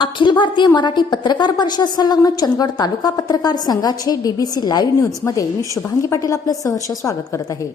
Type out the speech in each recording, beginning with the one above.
अखिल भारतीय मराठी पत्रकार परिषद संलग्न चंदगड तालुका पत्रकार संघाचे डीबीसी लाईव्ह न्यूजमध्ये मी शुभांगी पाटील आपलं सहर्ष स्वागत करत आहे.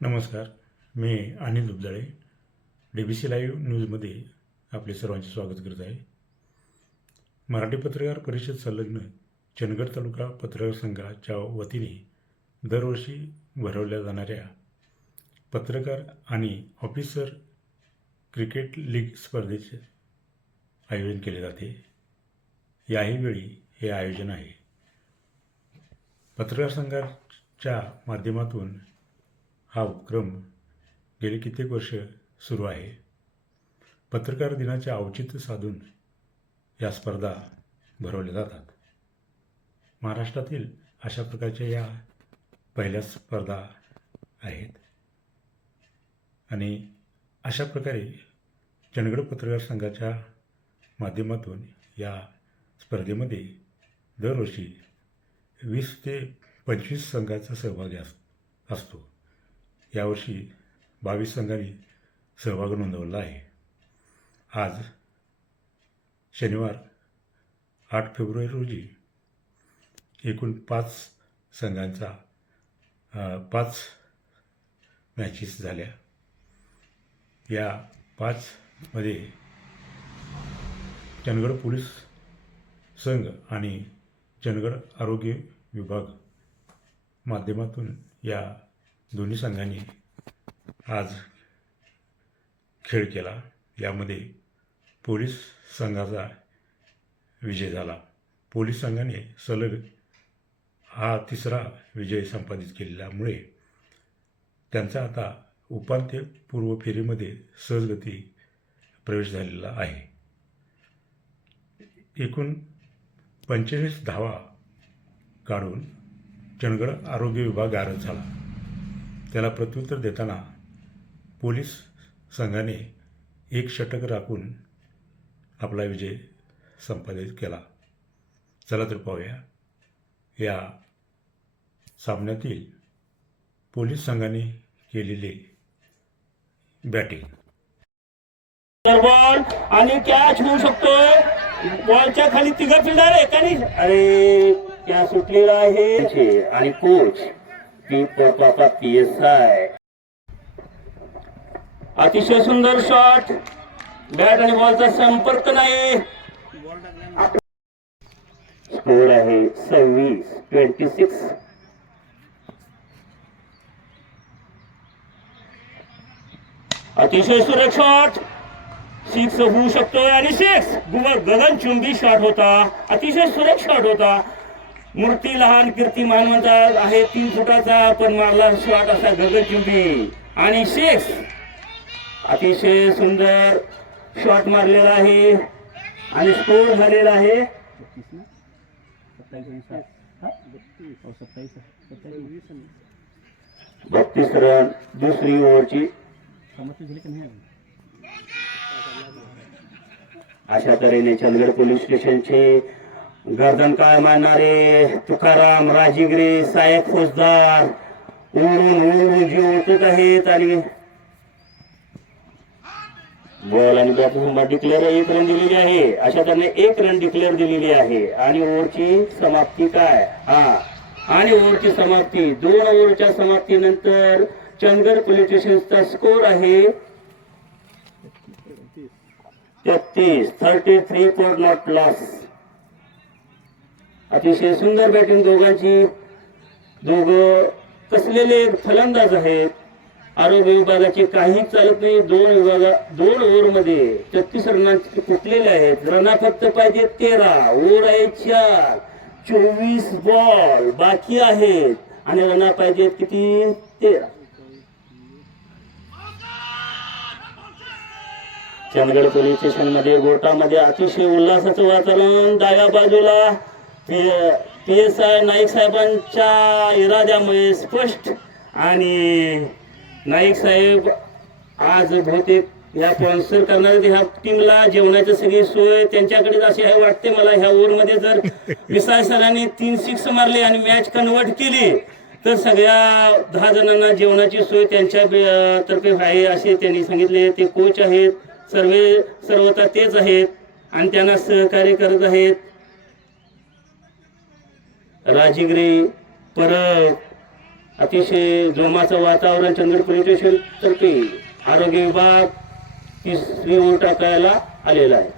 नमस्कार. मी Anil Dubdale D B C live न्यूजमध्ये आपले सर्वांचे स्वागत करत आहे. मराठी पत्रकार परिषद संलग्न चंदगड तालुका पत्रकार संघाच्या वतीने दरवर्षी भरवल्या जाणाऱ्या पत्रकार आणि ऑफिसर क्रिकेट लीग स्पर्धेचे आयोजन केले जाते. याही वेळी हे आयोजन आहे. पत्रकार संघाच्या माध्यमातून हा उपक्रम गेली कित्येक वर्ष सुरू आहे. पत्रकार दिनाचे औचित्य साधून या स्पर्धा भरवल्या जातात. महाराष्ट्रातील अशा प्रकारच्या या पहिल्या स्पर्धा आहेत. आणि अशा प्रकारे चंदगड पत्रकार संघाच्या माध्यमातून या स्पर्धेमध्ये दरवर्षी वीस ते पंचवीस संघाचा सहभागी अस असतो. यावर्षी बावीस संघांनी सहभाग नोंदवला आहे. आज शनिवार आठ फेब्रुवारी रोजी एकूण पाच संघांचा पाच मॅचेस झाल्या. या पाचमध्ये चंदगड पोलीस संघ आणि चंदगड आरोग्य विभाग माध्यमातून या दोन्ही संघांनी आज खेळ केला. यामध्ये पोलीस संघाचा विजय झाला. पोलीस संघाने सलग हा तिसरा विजय संपादित केलेल्यामुळे त्यांचा आता उपांत्यपूर्व फेरीमध्ये सहजगती प्रवेश झालेला आहे. एकूण पंचेचाळीस धावा काढून चंदगड आरोग्य विभाग गारद झाला. त्याला प्रत्युत्तर देताना पोलीस संघाने एक षटक राखून आपला विजय संपादित केला. चला तर पाहूया. या सामन्यातील पोलीस संघाने केलेले बॅटिंग. बॉल आणि कॅच होऊ शकतोय बॉलच्या खाली तिघं फिल्डर आहे का नाही अरे त्या सुटलेला आहे. आणि कोच पी एस आय अतिशय सुंदर शॉट बॅट आणि बॉलचा संपर्क नाही. स्कोर आहे सव्वीस ट्वेंटी सिक्स अतिशय सुरेख शॉट सिक्स होऊ शकतोय आणि सिक्स गगनचुंबी शॉट होता. अतिशय सुरेख शॉट होता. मूर्ती लहान कीर्ती मानवता आहे. तीन फुटाचा पण मारला शॉट असा गगनचुंबी आणि सिक्स अतिशय सुंदर शॉट मारलेला आहे. आणि स्कोर झालेला आहे. बत्तीस रन. दुसरी ओव्हरची अशा तऱ्हेने चंदगड पोलीस स्टेशनचे गर्दन काळ मानणारे तुकाराम राजिंगरे साहेब फौजदार उडून उडून जीव ओळखत आहेत आणि बॉल आणि बॅट डिक्लेअर एक रन दिलेली आहे. अशा त्यांनी एक रन डिक्लेअर दिलेली आहे. आणि ओव्हरची समाप्ती काय? हा. आणि ओव्हरची समाप्ती. दोन ओव्हरच्या समाप्तीनंतर चंदगड पोलीस स्टेशनचा स्कोर आहे तेहतीस thirty three for not plus अतिशय सुंदर बॅटिंग दोघांची. दोघ कसलेले फलंदाज आहेत? आरोग्य विभागाची काही चालत नाही. दोन विभागा दोन ओव्हरमध्ये छत्तीस रनांचे फुटलेले आहेत. रना फक्त पाहिजे तेरा ओव्हर आहे चार चोवीस बॉल बाकी आहेत. आणि रना पाहिजेत किती? तेरा. चंदगड पोलीस स्टेशनमध्ये गोटामध्ये अतिशय उल्हासाचं वातावरण डाव्या बाजूला. पी एस आय नाईक साहेबांच्या इराद्यामुळे स्पष्ट आणि नाईक साहेब आज बहुतेक या स्पॉन्सर करणाऱ्या ह्या टीमला जेवणाची सगळी सोय त्यांच्याकडेच अशी आहे वाटते मला. ह्या ओव्हरमध्ये जर विसाय सरांनी तीन सिक्स मारले आणि मॅच कन्वर्ट केली तर सगळ्या दहा जणांना जेवणाची सोय त्यांच्या तर्फे आहे असे त्यांनी सांगितले. ते कोच आहेत. सर्व सर्वता तेच आहेत आणि त्यांना सहकार्य करत आहेत. राजिगरे परत अतिशय जोमाचं वातावरण चंद्र पोलीस स्टेशन तर्फे आरोग्य विभाग तिसरी ओळ टाकायला आलेला आहे.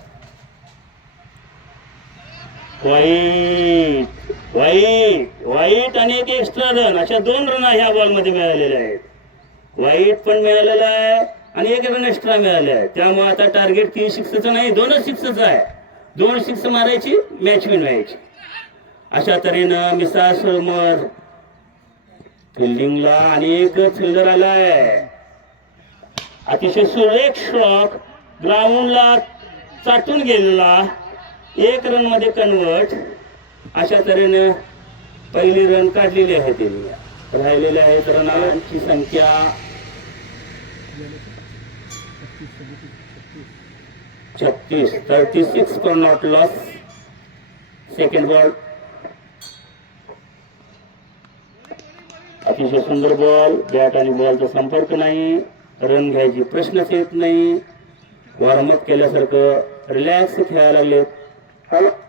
वाईट वाईट वाईट आणि एक एक्स्ट्रा रन अशा दोन रन ह्या बॉलमध्ये मिळालेल्या आहेत. वाईट पण मिळालेला आहे. आणि एक रन एक्स्ट्रा मिळाले आहे. त्यामुळे आता टार्गेट तीन सिक्सचं नाही दोनच सिक्सचं आहे. दोन सिक्स मारायची मॅच विन व्हायची. अशा तऱ्हेनं मिसा समोर फिल्डिंगला आणि एक फिल्डर आलाय. अतिशय सुरेख शॉट ग्राउंडला चाटून गेलेला. एक रनमध्ये कन्वर्ट अशा तऱ्हेनं पहिली रन काढलेली आहे त्यांनी. राहिलेल्या आहेत रनांची संख्या. छत्तीस thirty six for not loss second ball अतिशय सुंदर बॉल बॅट आणि बॉलचा संपर्क नाही रन घ्यायची प्रश्नच येत नाही. वॉर्मअप केल्यासारखं रिलॅक्स खेळायला लागलेत.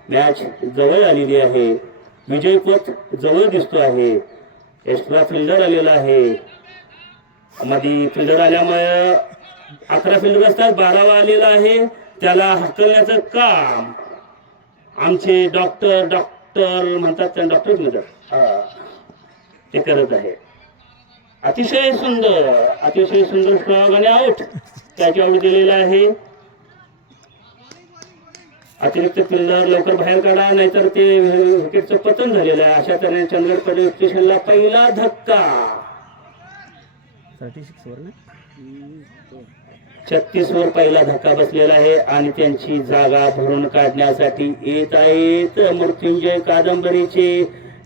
मॅच जवळ आलेली आहे. विजयपथ जवळ दिसतो आहे. एक्स्ट्रा फिल्डर आलेला आहे. मधी फिल्डर आल्यामुळे अकरा फिल्डर असतात बारावा आलेला आहे. त्याला हकलण्याचं काम. आमचे डॉक्टर डॉक्टर म्हणतात त्यांना डॉक्टर म्हणतात हा. ते करत आहे. अतिशय सुंदर अतिशय सुंदर स्ट्रॉग आणि आउट त्याची आवड दिलेला आहे. अतिरिक्त फिल्डर लवकर बाहेर काढा नाहीतर ते विकेटचं पतन झालेलं आहे. अशा तऱ्हेने चंद्रगड पोलीस स्टेशनला पहिला धक्का. छत्तीस वर पहिला धक्का बसलेला आहे आणि त्यांची जागा भरून काढण्यासाठी येत आहेत मृत्युंजय कादंबरीचे.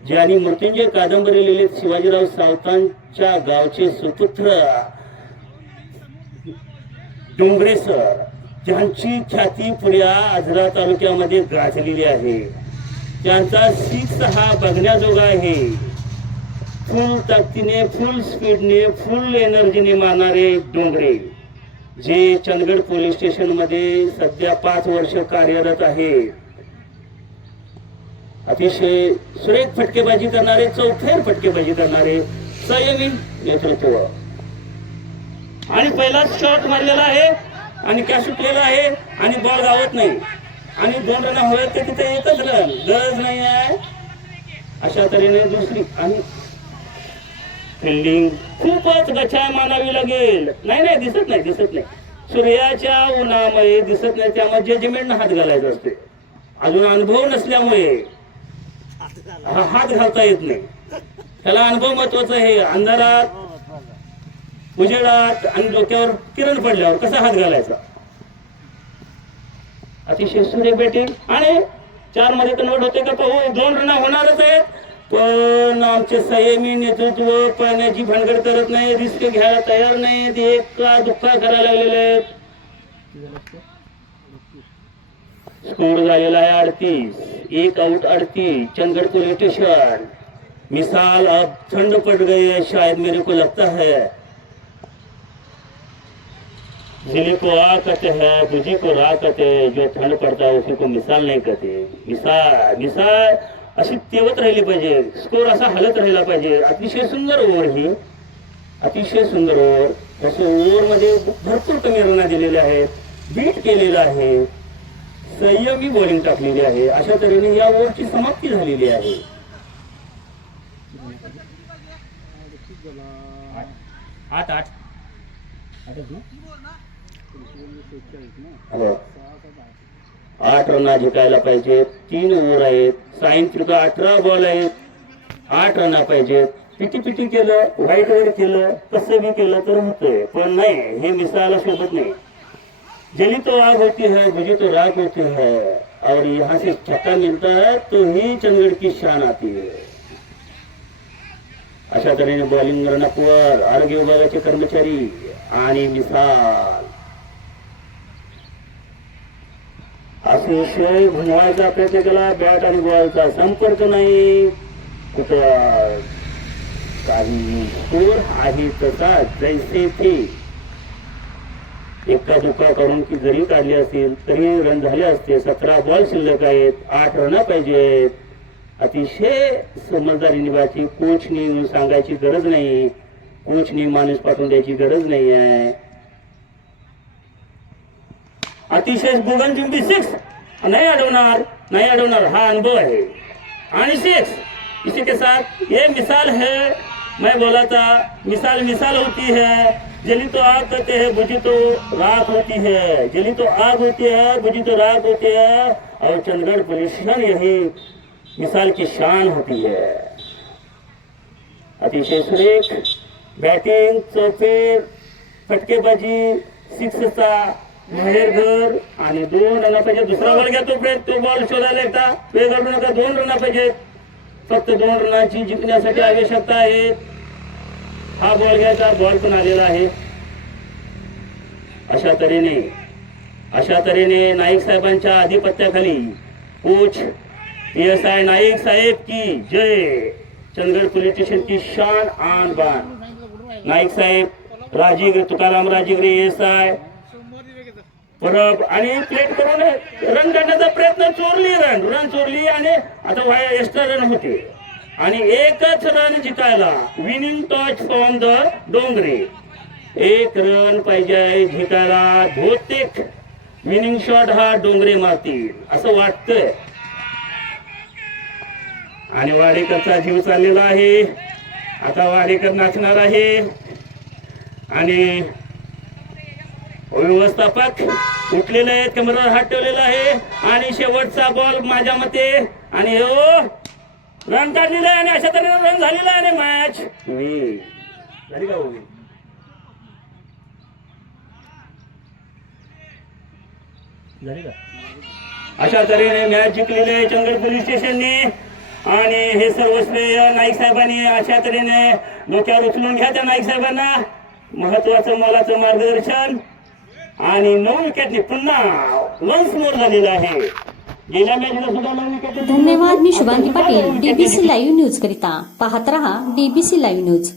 ज्यांनी मृत्युंजय कादंबरी लिहिले शिवाजीराव सावतांच्या गावचे सुपुत्र डोंगरे सर. ज्यांची ख्याती पुण्या आजरा तालुक्यामध्ये गाजलेली आहे. त्यांचा सीत हा बघण्याजोगा आहे. फुल ताकदीने फुल स्पीडने फुल एनर्जीने मारणारे डोंगरे. जे चंदगड पोलीस स्टेशनमध्ये सध्या पाच वर्ष कार्यरत आहे. अतिशय सुरेख फटकेबाजी करणारे चौफेर फटकेबाजी करणारे संयमी नेतृत्व. आणि पहिलाच शॉट मारलेला आहे आणि कॅच सुटलेला आहे आणि बॉल गावत नाही. आणि दोन रन हवे ते तिथे एकच रन गरज नाही आहे. अशा तऱ्हेने दुसरी आणि फिल्डिंग खूपच गच्छा मानावी लागेल. नाही नाही दिसत नाही दिसत नाही. सूर्याच्या उन्हामुळे दिसत नाही त्यामुळे जजमेंट हात घालायचा असते. अजून अनुभव नसल्यामुळे हात घालता येत नाही. त्याला अनुभव महत्त्वाचा आहे. अंधारात उजेडात आणि डोक्यावर किरण पडल्यावर कसा हात घालायचा? अतिशय सूर्य भेटेल. आणि चारमध्ये कन्वर्ट होते का हो दोन रन होणारच आहेत. पण आमचे संयमी नेतृत्व पाण्याची भानगड करत नाही रिस्क घ्यायला तयार नाही एका दुःखा करायला लागलेले आहेत. स्कोर झालेला आहे अडतीस एक आउट अडतीस चंदगड पोलीस स्टेशन. मिसाल अब ठंड पड़ गई है शायद मेरे को लगता है। जिले को आ कहते हैं बुझी को रा कहते हैं जो थंड पडता है उसी को मिसाल नहीं कहते। मिसाल मिसाल अशी तेवत राहिली पाहिजे. स्कोर असा हलत राहिला पाहिजे. अतिशय सुंदर ओव्हर ही. अतिशय सुंदर ओव्हर अशा ओव्हरमध्ये भरपूर कमी रना दिलेल्या आहेत. बीट केलेला आहे. संयमी बॉलिंग टाकलेली आहे. अशा तऱ्हेने या ओव्हरची समाप्ती झालेली आहे. आठ आठ. हो. आठ रन जिंकायला पाहिजेत. तीन ओव्हर आहेत. साईन तिरकं अठरा बॉल आहेत. आठ रना पाहिजेत. पिटी पिटी केलं व्हाईट वर केलं कसं बी केलं तर होतंय. पण नाही हे मिसायला शोभत नाही. जली तो आग होती है बुझी तो राग होती है. और यहाँ से छक्का मिलता है तो ही चंदगढ़ की शान आती है. अशा तऱ्हेने बॉलिंग रनअपवर आरोग्य विभागाचे कर्मचारी आणि मिसाल. अतिशय घुमवायचा प्रयत्न केला बॅट आणि बॉलचा संपर्क नाही. कुठं काही आहे तसा जैसे ते एका दुका करून की जरी काढली असतील तरी रन झाले असते. सतरा बॉल शिल्लक आहेत आठ रन पाहिजेत. अतिशय समजदारी निभाची कोचनी सांगायची गरज नाही. कोचनी माणूस पाठवून द्यायची गरज नाही आहे. अतिशय गुगनचुंबी सिक्स नहीं अडवणार नहीं अडवणार हा अनुभव है आणि सिक्स इसी के साथ ये मिसाल है, मैं बोला था, मिसाल मिसाल होती है जली तो आग कहते हैं, बुझी तो राख होती है. जली तो आग होती है, बुझी तो राख होती है. और चंडगढ़ पुलिस यही मिसाल की शान होती है. अतिशय सुरेख, बॅटिंग चौफेर फटकेबाजी सिक्सचा माहेर घर आणि दोन रन पाहिजे दुसरा बॉल घ्या तो प्लेट तो बॉल शोधायला एकदा वेळ घडू नका दोन रन पाहिजेत फक्त दोन रनाची जिंकण्यासाठी आवश्यकता आहे. हा बॉल घ्यायचा बॉल पण आलेला आहे. अशा तऱ्हेने अशा तऱ्हेने नाईक साहेबांच्या आधिपत्याखाली coach P S I Naik साहेब की जय. चंदगड पोलीस स्टेशन की शान आन बान. नाईक साहेब राजीगरे तुकाराम राजीगरे एस आय परब आणि प्लेट करून रन काढण्याचा प्रयत्न चोरली रन. रन चोरली आणि आता वाया एक्स्ट्रा रन होते. आणि एकच run जिंकायला winning touch from the Dongre. एक रन पाहिजे आहे जिंकायला बहुतेक. विनिंग शॉट हा डोंगरे मारतील असं वाटतंय. आणि वाडेकरचा जीव चाललेला आहे. आता वाडेकर नाचणार आहे. आणि व्यवस्थापक उठलेले आहेत कमरेवर हात ठेवलेला आहे. आणि शेवटचा बॉल माझ्या मते. आणि हो रन काढलेला आहे आणि अशा तऱ्हेने रन झालेला आहे मॅच झाली का उभी? झाली का? अशा तऱ्हेने मॅच जिंकलेली आहे चंदगड पोलीस स्टेशनने आणि हे सर्व श्रेय नाईक साहेबांनी अशा तऱ्हेने डोक्यावर उचलून घ्या त्या नाईक साहेबांना. महत्वाचं मोलाचं मार्गदर्शन. आणि नऊ विकेटने पुन्हा वन्स स्कोर झालेला आहे. गेल्या मॅचला सुद्धा नऊ विकेट धन्यवाद मी Shubhangi Patil DBC live news करिता. पाहत रहा डीबीसी लाईव्ह न्यूज